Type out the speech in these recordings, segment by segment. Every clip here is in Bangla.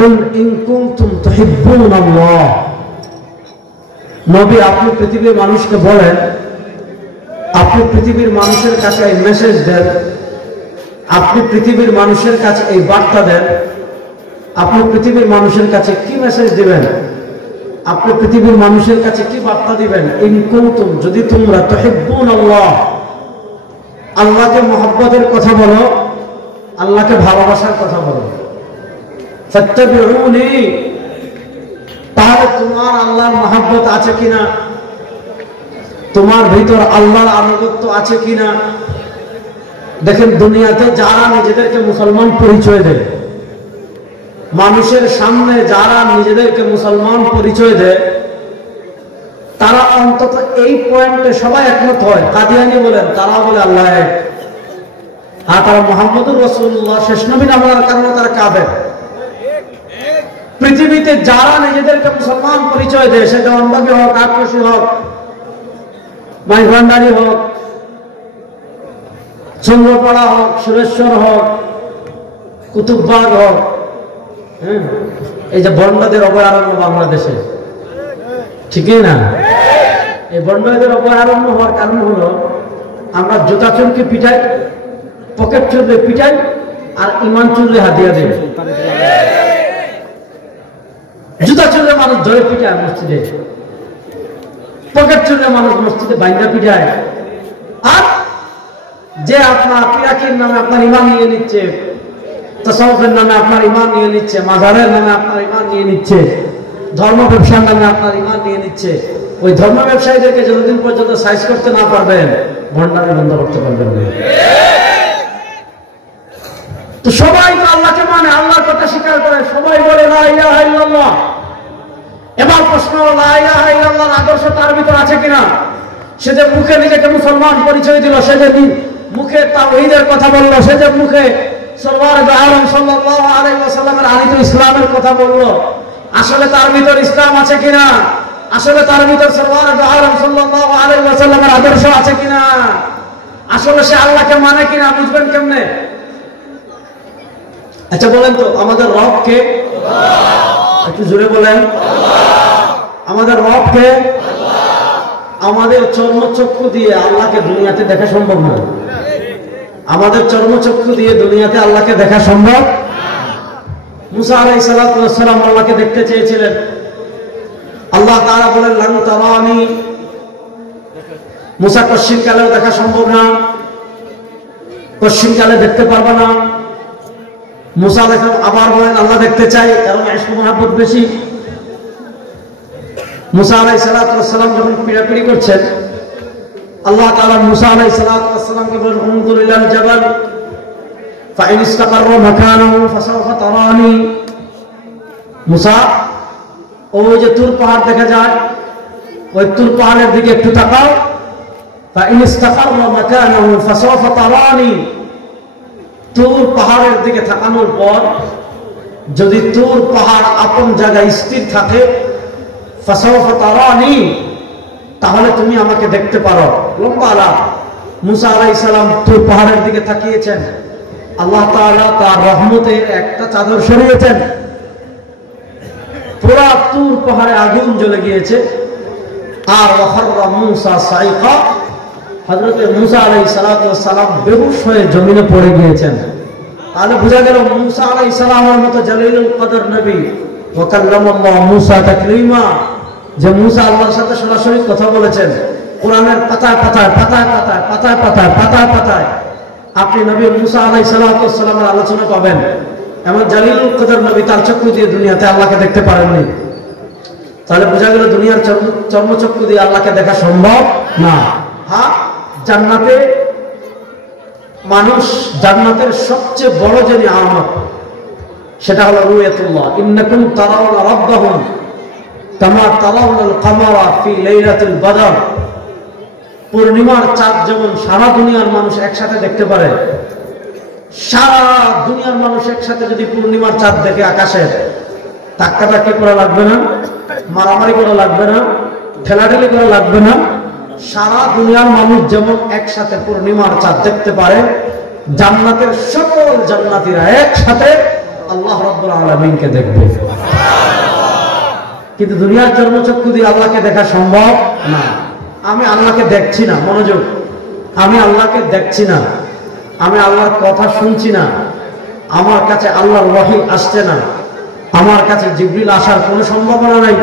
কুল ইন কুনতুম তুহিব্বুনাল্লাহ, নবী আপনি পৃথিবীর মানুষকে বলেন, আপনি পৃথিবীর মানুষের কাছে এই মেসেজ দেন, আপনি পৃথিবীর মানুষের কাছে এই বার্তা দেন। আপনি পৃথিবীর মানুষের কাছে কি মেসেজ দিবেন? আপনি পৃথিবীর মানুষের কাছে কি বার্তা দিবেন? ইন কুনতুম, যদি তোমরা তুহিব্বুনাল্লাহ, আল্লাহকে মহব্বতের কথা বলো, আল্লাহকে ভালোবাসার কথা বলো, ফাত্তাবিউনি, তাহলে তোমার আল্লাহর মহব্বত আছে কিনা, তোমার ভিতর আল্লাহর আনুগত্য আছে কিনা। দেখেন, দুনিয়াতে যারা নিজেদেরকে মুসলমান পরিচয় দেয়, মানুষের সামনে যারা নিজেদেরকে মুসলমান পরিচয় দেয়, তারা অন্তত এই পয়েন্টে সবাই একমত হয়। কাদিয়ানি বলেন, তারা বলে আল্লাহ এক, আর তারা মুহাম্মদুর রাসূলুল্লাহ শেষ নবী না বলার কারণে তারা কাফের। পৃথিবীতে যারা নিজেদেরকে মুসলমান পরিচয় দেয়, সে দেওয়ানবাগী হোক, আটরশি হোক, মাইভান্ডারি হোক, চন্দ্রপাড়া হোক, সুরেশ্বর হোক, কুতুববাগ হোক, এই যে বন্ডদের অভয়ারণ্য বাংলাদেশে, ঠিকই না? এই বন্ডদের অভয়ারণ্য হওয়ার কারণ হলো আমরা জুতা চুরকে পিটাই, পকেট চুরলে পিটাই, আর ইমান চুরলে হাতিয়া দেয়। জুতা চুরলে মানুষ ধরে পিটায় মসজিদে, পকেট চুরলে মানুষ মসজিদে বাইন্দা পিটায়, আর যে আপনার পিরাকির নামে আপনার ইমান নিয়ে নিচ্ছে, তাসাউফের নামে আপনার ইমান নিয়ে নিচ্ছে, মাজারের নামে আপনার ইমান নিয়ে নিচ্ছে, ধর্ম ব্যবসার নামে আপনার ইমান নিয়ে নিচ্ছে, ওই ধর্ম ব্যবসায়ীদেরকে যতদিন পর্যন্ত সাইজ করতে না পারবেন, ভণ্ডামি বন্ধ করতে পারবেন না। তো সবাই তো আল্লাহকে মানে, আল্লাহর কথা স্বীকার করে, সবাই বলে লা ইলাহা ইল্লাল্লাহ। এবার প্রশ্ন, লা ইলাহা ইল্লাল্লাহর আদর্শ তার ভিতর আছে কিনা? সে যে মুখে নিজেকে মুসলমান পরিচয় দিল, সে যে মুখে তাওহীদের কথা বলল, সে যে মুখে সরওয়ার আলম সাল্লাল্লাহু আলাইহি ওয়াসাল্লামের আনিত ইসলামের কথা বলল, আসলে তার ভিতর ইসলাম আছে কিনা? আসলে তার ভিতর সরওয়ার আলম সাল্লাল্লাহু আলাইহি ওয়াসাল্লামের আদর্শ আছে কিনা? আসলে সে আল্লাহকে মানে কিনা? বুঝবেন কেমনে? আচ্ছা বলেন তো, আমাদের রব কে? আল্লাহ। একটু জোরে বলেন, আল্লাহ। আমাদের রব কে? আল্লাহ। আমাদের চর্মচক্ষু দিয়ে আল্লাহকে দুনিয়াতে দেখা সম্ভব না। আমাদের চর্মচক্ষু দিয়ে দুনিয়াতে আল্লাহকে দেখা সম্ভব। মুসা আলাইহিস সালাতু ওয়াস সালাম আল্লাহকে দেখতে চেয়েছিলেন, আল্লাহ তাআলা বলেন লান তারানি, মুসা কশিন কালেও দেখা সম্ভব না, কশিন কালে দেখতে পারবে না। মুসা আলাইহিস সালাম আবার বলেন আল্লাহ দেখতে চাই, কারণ ইশক মহব্বত বেশি। মুসা আলাইহিস সালাতু ওয়াস সালাম যখন পিড়াপিড়ি করছেন, আল্লাহ তাআলা মুসা আলাইহিস সালাতু ওয়াস সালামকে বলেন উনজুর ইলাল জাবাল ফাইন ইসতাকাররা মাকানাহু ফাসাওফা তারানি। মুসা, ওই যে তুর পাহাড় দেখা যায়, ওই তুর পাহাড়ের দিকে একটু তাকাও, ফাইন ইসতাকাররা মাকানাহু ফাসাওফা তারানি। তুর পাহাড়ের দিকে তাকানোর পর যদি তুর পাহাড় আপন জায়গায় স্থির থাকে, ফাসাওফা তারানি, তাহলে তুমি আমাকে দেখতে পারো। লম্বা আলাপ। মুসা আলাইহিস সালাম তুর পাহাড়ের দিকে তাকিয়েছেন, আল্লাহ তাআলা তার রহমতের একটা চাদর সরিয়েছেন, পুরা তুর পাহাড়ে আগুন জ্বলে গিয়েছে। আর ওয়াখাররা মুসা সাইকা, হযরত মুসা আলাইহিস সালাতু ওয়াস সালাম বেহুশ হয়ে জমিনে পড়ে গিয়েছেন। তাহলে বোঝা গেল মুসা আলাইহিস সালামের মতো জালিলুল কদর নবী, ওয়া কাল্লামাল্লাহু মুসা তাকলিমা, যে মুসা আল্লাহর সাথে সরাসরি কথা বলেছেন। কোরআনের পাতায় পাতায় পাতায় পাতায় পাতায় পাতায় পাতায় পাতায় আপনি নবী মুসা আলাইহিস সালাতু ওয়াস সালামের আলোচনা পাবেন। এমন জালিলুল কদর নবী তার চক্ষু দিয়ে দুনিয়াতে আল্লাহকে দেখতে পারেননি। তাহলে বোঝা গেল দুনিয়ার চর্মচক্ষু দিয়ে আল্লাহকে দেখা সম্ভব না। হ্যাঁ, জান্নাতে মানুষ, জান্নাতের সবচেয়ে বড় যে নিয়ামত সেটা হলো রুয়াতুল্লাহ। ইন্নাকুম তারাউনা রাব্বাকুম কামা তারাউনাল কামারা ফি লাইলাতুল বদর। পূর্ণিমার চাঁদ যেমন সারা দুনিয়ার মানুষ একসাথে দেখতে পারে, সারা দুনিয়ার মানুষ একসাথে যদি পূর্ণিমার চাঁদ দেখে আকাশে, ধাক্কাধাক্কি করা লাগবে না, মারামারি করা লাগবে না, ঠেলাঠেলি করা লাগবে না। সারা দুনিয়ার মানুষ যেমন একসাথে পূর্ণিমার চাঁদ দেখতে পারে, জান্নাতের সকল জান্নাতীরা একসাথে আল্লাহ রাব্বুল আলামিনকে দেখবে। কিন্তু দুনিয়ার চর্মচক্ষু দিয়ে আল্লাহকে দেখা সম্ভব না। আমি আল্লাহকে দেখছি না, মনোযোগ, আমি আল্লাহকে দেখছি না, আমি আল্লাহর কথা শুনছি না, আমার কাছে আল্লাহর ওহী আসছে না, আমার কাছে জিবরিল আসার কোনো সম্ভাবনা নাই,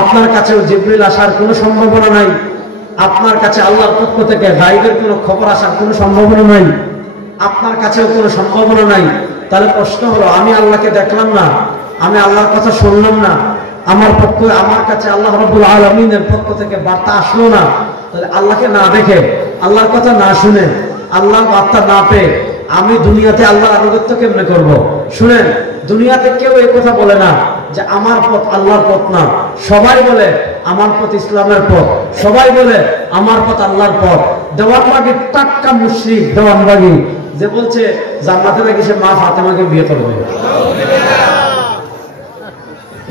আপনার কাছেও জিবরিল আসার কোনো সম্ভাবনা নাই, আপনার কাছে আল্লাহর পক্ষ থেকে গায়বের কোনো খবর আসার কোনো সম্ভাবনা নাই, আপনার কাছেও কোনো সম্ভাবনা নাই। তাহলে প্রশ্ন হলো, আমি আল্লাহকে দেখলাম না, আমি আল্লাহর কথা শুনলাম না, আমার কাছে আল্লাহ রাব্বুল আলামিনের পক্ষ থেকে বার্তা আসলো না, তাহলে আল্লাহকে না দেখে, আল্লাহর কথা না শুনে, আল্লাহর বার্তা না পেয়ে আমি দুনিয়াতে আল্লাহর আনুগত্য কেমনে করব? শুনেন, দুনিয়াতে কেউ এই কথা বলে না যে আমার পথ আল্লাহর পথ না। সবাই বলে আমার পথ ইসলামের পথ, সবাই বলে আমার পথ আল্লাহর পথ। দেওয়ানবাগীর টাটকা মুশরিক দেওয়ানবাগী যে বলছে জান্নাতে নাকি সে মা ফাতেমাকে বিয়ে করবে।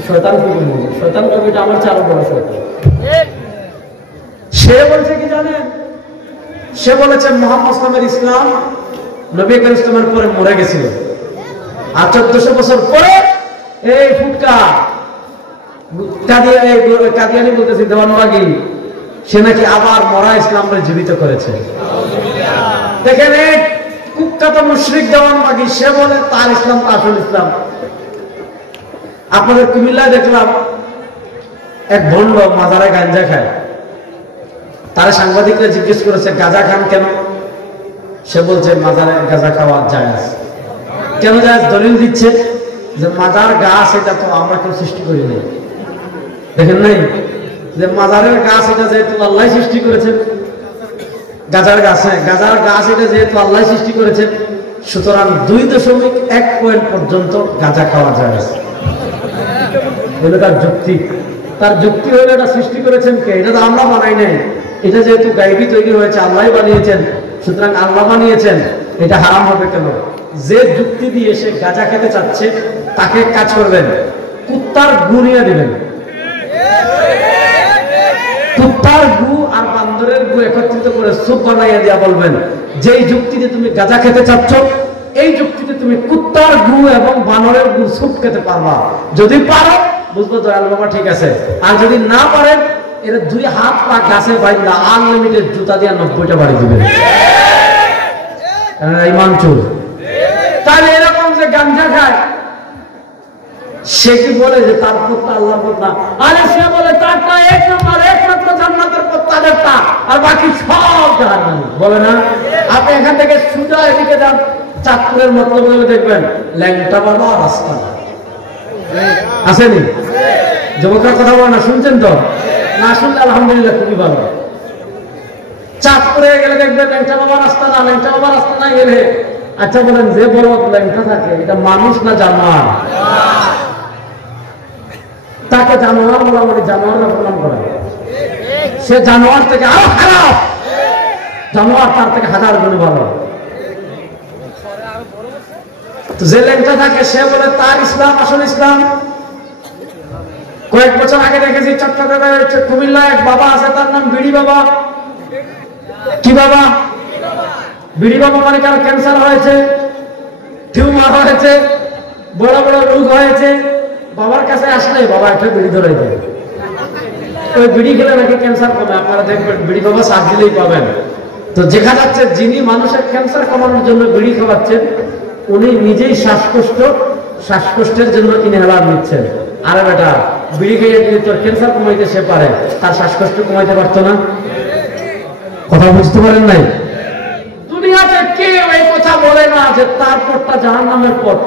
শয়তান কবি, শয়তান কবিটা আমার চারো বড় শয়তান। সে বলছে কি জানেন? সে বলেছে মুহাম্মদ সাল্লাল্লাহু আলাইহি ইসলাম নবী করিম ইসলামের পরে মরে গেছিল, আর 1400 বছর পরে এই ফুটকা কাদিয়ানি বলতেছি দেওয়ানবাগী, সে নাকি আবার মরা ইসলামকে জীবিত করেছে। দেখেন এই কুখ্যাত মুশরিক দেওয়ানবাগী, সে বলে তার ইসলাম আসল ইসলাম। আপনাদের কুমিল্লায় দেখলাম এক ভণ্ড মাজারে গাঁজা খায়, তারা সাংবাদিকরা জিজ্ঞেস করেছে গাঁজা খান কেন? সে বলছে মাজারে গাঁজা খাওয়া জায়েজ। কেন জায়েজ? দলিল দিচ্ছে যে মাজার গাছ এটা তো আমরা কেউ সৃষ্টি করি নাই। দেখেন নাই যে মাজারের গাছ এটা যেহেতু আল্লাহ সৃষ্টি করেছেন, গাজার গাছ, হ্যাঁ গাজার গাছ এটা যেহেতু আল্লাহ সৃষ্টি করেছেন, সুতরাং 2.1 পয়েন্ট পর্যন্ত গাঁজা খাওয়া যায়। তার যুক্তি, তার যুক্তি হলো এটা সৃষ্টি করেছেন কে? এটা তো আমরা বানাই নাই, এটা যেহেতু গায়বী তৈরি হয়েছে, আল্লাহ বানিয়েছেন, সুতরাং আল্লাহ বানিয়েছেন, এটা হারাম হবে কেন? যে যুক্তি দিয়ে সে গাঁজা খেতে চাচ্ছে তাকে কাজ করবেন, কুত্তার গু নিয়ে দিবেন। কুত্তার গু আর বান্দরের গু একত্রিত করে স্যুপ বানাইয়া দিয়া বলবেন, যেই যুক্তিতে তুমি গাঁজা খেতে চাচ্ছ, এই যুক্তিতে তুমি কুত্তার গু এবং বানরের গু স্যুপ খেতে পারবা। যদি পারো বুঝবো দয়াল বাবা ঠিক আছে, আর যদি না পারেন এর 2 হাত পা গাছে বাইন্দা আনলিমিটেড জুতা দিয়ে 90টা বাড়ি দিবেন। ইমান চোর। তাহলে এরকম যে গাঞ্জা খায় সে কি বলে যে তার পথটা আল্লাহর পথ না? আরে সে বলে তারটা এক নম্বর, একমাত্র জান্নাতের পথ তাদেরটা, আর বাকি সব জাহান্নামী। বলে না? আপনি এখান থেকে সোজা এদিকে যান, চাঁদপুরের মতলব দেখবেন ল্যাংটা বাবা রাস্তা আসেনি। যুবকরা কথা বলে না, শুনছেন তো? না শুনলে আলহামদুলিল্লাহ, খুবই ভালো। চাঁদপুরে গেলে দেখবেন ল্যাংটা বাবা রাস্তা না, ল্যাংটা বাবা রাস্তা না গেলে, আচ্ছা বলেন যে বড় ল্যাংটা থাকে এটা মানুষ না জানোয়ার? তাকে জানোয়ার বলা মানে জানোয়াররা প্রণাম করা, সে জানোয়ার থেকে আরো খারাপ, জানোয়ার তার থেকে 1000 গুণ ভালো। যে ল্যাংটা থাকে সে বলে তার ইসলাম আসল ইসলাম। কয়েক বছর আগে দেখেছি চট্টগ্রামে কুমিল্লা এক বাবা আছে, তার নাম বিড়ি বাবা। কি বাবা? বিড়ি বাবা মানে কার ক্যান্সার হয়েছে, টিউমার হয়েছে, বড় বড় রোগ হয়েছে, বাবার কাছে আসলে বাবা একটা বিড়ি ধরে দেয়। ওই বিড়ি খেলে নাকি ক্যান্সার কমে। আপনারা দেখবেন বিড়ি বাবা সার দিলেই পাবেন। তো দেখা যাচ্ছে যিনি মানুষের ক্যান্সার কমানোর জন্য বিড়ি খাওয়াচ্ছেন, উনি নিজেই শ্বাসকষ্টের জন্য ইনহেলার নিচ্ছেন। আরে বেটা, বিড়ি খেয়ে যদি তোর ক্যান্সার কমাইতে সে পারে, তার শ্বাসকষ্ট কমাইতে পারতো না? কথা বুঝতে পারেন নাই? দুনিয়াতে কেউ এই কথা বলে না যে তার পথটা জাহান্নামের পথ।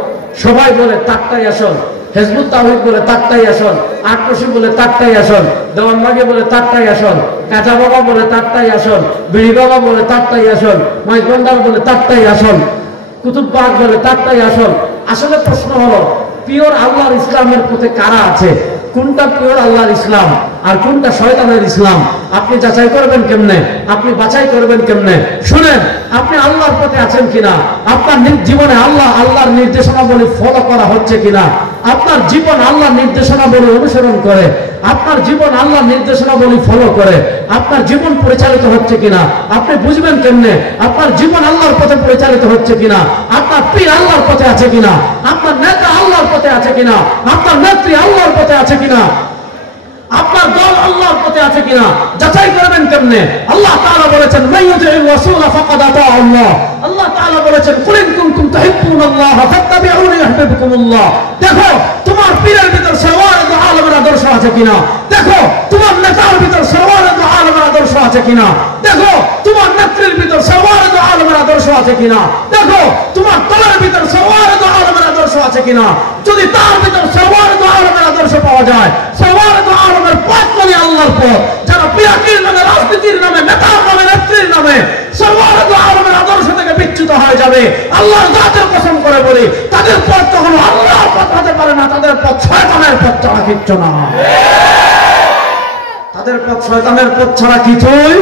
সবাই বলে তারটাই আসল। হিজবুত তাওহীদ বলে তারটাই আসল, আটরশি বলে তারটাই আসল, দেওয়ানবাগী বলে তারটাই আসল, কাঁচা বাবা বলে তারটাই আসল, বিড়ি বাবা বলে তারটাই আসল, মাইকন্ডার বলে তারটাই আসল, কুতুববাগ বলে তারটাই আসল। আসলে প্রশ্ন হলো, পিওর আল্লাহর ইসলামের পথে কারা আছে? কোনটা পিওর আল্লাহর ইসলাম আর কোনটা শয়তানের ইসলাম? আপনি যাচাই করবেন কেমনে? আপনি বাছাই করবেন কেমনে? শুনেন, আপনি আল্লাহর পথে আছেন কিনা, আপনার জীবনে আল্লাহর নির্দেশনাবলী ফলো করা হচ্ছে কিনা, আপনার জীবন আল্লাহর নির্দেশনাবলী অনুসরণ করে, আপনার জীবন আল্লাহর নির্দেশনাবলী ফলো করে, আপনার জীবন পরিচালিত হচ্ছে কিনা আপনি বুঝবেন কেমনে? আপনার জীবন আল্লাহর পথে পরিচালিত হচ্ছে কিনা, আপনার পীর আল্লাহর পথে আছে কিনা, আপনার নেতা আল্লাহর পথে আছে কিনা, আপনার নেত্রী আল্লাহর পথে আছে কিনা, আপনার দল আল্লাহর পথে আছে কিনা যাচাই করবেন কেমনে? আল্লাহ তাআলা বলেছেন মাইয়ুতির রাসূল ফাকাদ আতা আল্লাহ। আল্লাহ তাআলা বলেছেন কুল ইন কুনতুম তুহিব্বুনাল্লাহ ফাত্তাবিউনি ইউহিব্বুকুমুল্লাহ। দেখো তোমার পীরের ভিতর সওয়ারিদ আলমের আদর্শ আছে কিনা, দেখো তোমার নেতার ভিতর সওয়ারিদ আলমের আদর্শ আছে কিনা, দেখো তোমার নেত্রীর ভিতর সওয়ারিদ আলমের আদর্শ আছে কিনা, দেখো তোমার দলের ভিতর সওয়ারিদ আলমের আদর্শ আছে কিনা। যদি তার ভিতর সওয়ারিদ আলমের আদর্শ পাওয়া যায়, সওয়ারিদ আলমের পথ মানে আল্লাহর পথ, যারা পিয়াকির নামে, রাজনীতির নামে, নেতার নামে, নেত্রীর নামে সওয়ারিদ আলমের আদর্শ থেকে বিচ্যুত হয়ে যাবে, আল্লাহর জাতের কসম করে বলি তাদের পথ কখনো আল্লাহর পথ হতে পারে না, তাদের পথ শয়তানের পথ ছাড়া কিচ্ছু না। তাদের পথ শয়তানের পথ ছাড়া কিছুই